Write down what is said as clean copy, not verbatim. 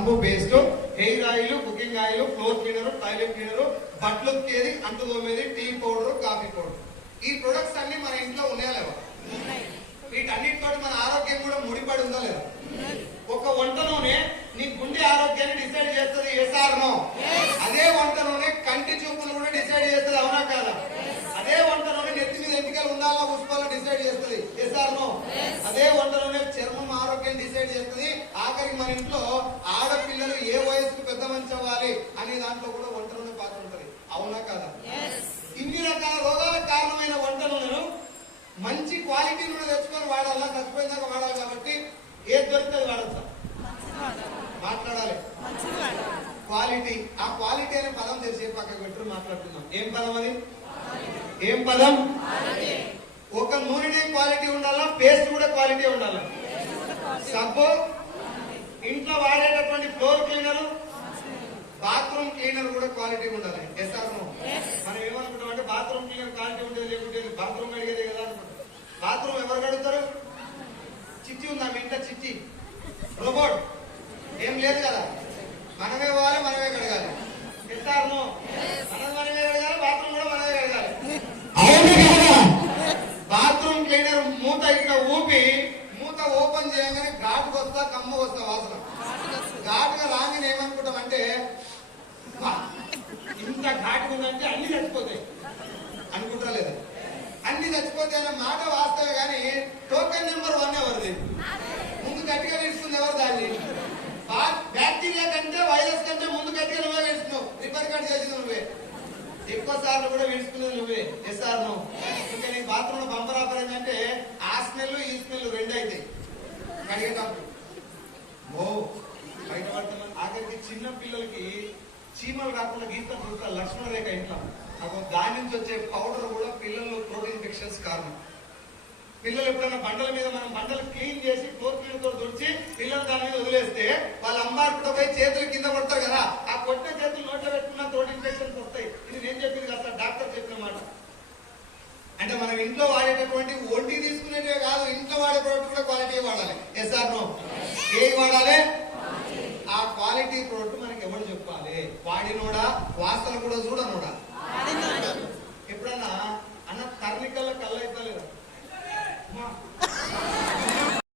Shampoo, paste, hair oil, cooking oil, floor cleaner, toilet cleaner, బట్టలు ఉతికేది, అంటు తోమేది, టీ పౌడర్, కాఫీ పౌడర్. ఈ ప్రొడక్ట్స్ అన్ని మన ఇంట్లో ఉన్నాయా లేవా? వీటన్నిటితో మన ఆరోగ్యం కూడా ముడిపడి ఉందా లేదా? ఒక వంట నూనె నీ గుండె ఆరోగ్యాన్ని డిసైడ్ చేస్తుంది, ఎస్ఆర్నో. అదే వంట నూనె కంటి చూపును కూడా డిసైడ్ చేస్తుంది, అవునా కాదా? అదే వంట నూనె నెత్తి మీద ఎంటికలు ఉండాలా పుష్పాలు డిసైడ్ చేస్తుంది, ఎస్ఆర్నో. అదే వంట నూనె చర్మం ఆరోగ్యం డిసైడ్ చేస్తుంది. ఆఖరికి మన ఇంట్లో ఆడపిల్లలు ఏ వయసుకు పెద్ద మంచి అవ్వాలి అనే దాంట్లో కూడా వంట నూనె పాత్ర ఉంటుంది, అవునా కాదా? ఇన్ని రకాల రోగాలకు కారణమైన వంట నూనెను మంచి క్వాలిటీ నూనె తెచ్చుకొని వాడాలా, చచ్చిపోయినాక వాడాలి. కాబట్టి ఏది దొరుకుతుంది వాడతా మాట్లాడాలి. క్వాలిటీ, ఆ క్వాలిటీ అనే పదం తెలిసే పక్కకు పెట్టి మాట్లాడుతున్నాం. ఏం పదం అది? ఏం పదం? ఒక నూనె క్వాలిటీ ఉండాలా, పేస్ట్ కూడా క్వాలిటీ ఉండాలా. సబ్బు, ఇంట్లో వాడేటటువంటి ఫ్లోర్ క్లీనర్, బాత్రూమ్ క్లీనర్ కూడా క్వాలిటీ ఉండాలి. ఎస్ఆర్నో. మనం ఏమనుకుంటాం అంటే బాత్రూమ్ క్లీనర్ క్వాలిటీ ఉంటుంది, లేకుంటే బాత్రూమ్ అడిగేదే కదా అనుకుంటాం. బాత్రూమ్ ఎవరు కడుగుతారు? చిచ్చి ఉందా మీ ఇంట్లో? చిచ్చి రోబోట్ ఏం లేదు కదా, మనమే పోవాలి, మనమే కడగాలి. ఎస్ఆర్నో. మనమే కడగాలి, బాత్రూమ్ కూడా మనమే కడగాలి. బాత్రూమ్ క్లీనర్ మూత ఇట్లా ఊపి మూత ఓపెన్ చేయగానే ఘాటుకు వస్తా, కమ్మ వస్తా వాసన. ఘాటుగా రాగానే ఏమనుకుంటాం అంటే ఇంత ఘాటుగా ఉందంటే అన్ని చచ్చిపోతాయి అనుకుంటారా లేదా? అన్ని చచ్చిపోతాయి అన్న మాట వాస్తవే, కానీ టోకెన్ నెంబర్ 1 ఎవరిది? ముందు గట్టిగా వేసుకుంది ఎవరు? దాన్ని బ్యాక్టీరియా కంటే వైరస్ కంటే ముందు గట్టిగా నువ్వే వేసుకున్నావు, రిపేర్ కట్ చేసింది నువ్వే, ఎక్కువ సార్లు కూడా వేసుకునేది నువ్వే. ఎస్ఆర్నో. ఇంకా నీ బాత్రూమ్ లో బంపర్ ఆఫర్ ఏంటంటే ఆ స్మెల్ ఈ స్మెల్ రెండు అవుతాయి కడిగేటప్పుడు. ఓ బయట పడుతున్నాను. ఆఖరికి చిన్న పిల్లలకి చీమలు రాకుండా గీత లక్ష్మణ రేఖ ఇంట్లో దాని నుంచి వచ్చే పౌడర్ కూడా పిల్లల్లో ప్రోటీన్ ఇన్ఫెక్షన్స్ కారణం. పిల్లలు ఎప్పుడైనా బండల మీద మనం బండలు క్లీన్ చేసి ఫ్లోర్ క్లీనర్ తో తుడిచి పిల్లలు దాని మీద వదిలేస్తే వాళ్ళ అమ్మారు కూడా పోయి చేతులు కింద పడతారు కదా, ఆ కొట్టిన చేతులు నోట్లో పెట్టుకున్న థ్రోట్ ఇన్ఫెక్షన్స్ వస్తాయి. ఇది నేను చెప్పింది కదా, డాక్టర్ చెప్పిన మాట. అంటే మనం ఇంట్లో వాడేటటువంటి ఒంటి తీసుకునేదే కాదు, ఇంట్లో వాడే ప్రోడక్ట్ కూడా క్వాలిటీ వాడాలి. ఎస్ఆర్నో. ఏ వాడాలి? ఆ క్వాలిటీ ప్రోడక్ట్ మనకి ఎవరు చెప్పాలి? వాడినోడా, వాసన కూడా చూడనోడా? ఎప్పుడన్నా అన్న కర్ణికల్లో కళ్ళైతే